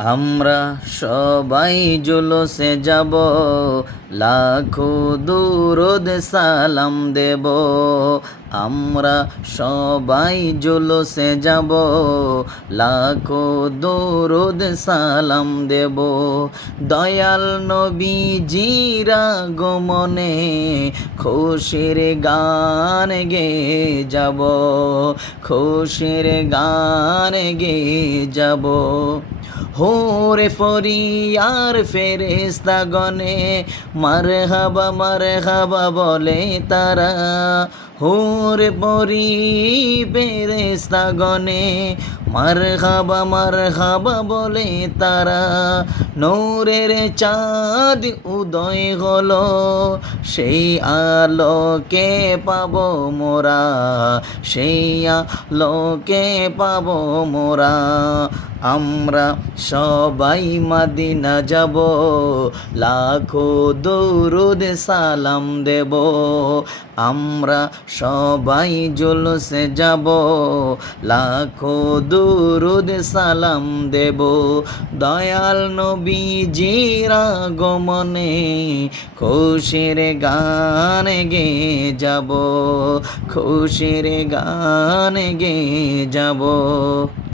আমরা সবাই জুলসে যাব, লাখো দুরুদ সালাম দেব। আমরা সবাই জুলসে যাব, লাখো দুরুদ সালাম দেব। দয়াল নবী জিরা গমনে খুশির গান গে যাব, খুশির গান গে যাব। হোরে ফরিয়ার ফেরেস্তা গনে মারে হাবা মারে হাবা বলে তারা। হোরে পরি ফেরেস্তা গনে মার হাবা মার হাবা বলে তারা। নূরের চাঁদ উদয় হলো, সেই আলোকে পাব মোরা, সেই আলোকে পাব মোরা। আমরা সবাই মাদিনা যাব, লাখো দৌরুদ সালাম দেব। আমরা সবাই জলসে যাব, লাখো দুরুদ সালাম দেব। দয়াল নবী জিরা গমনে খুশির গান গে যাব। খুশির গান গে যাব।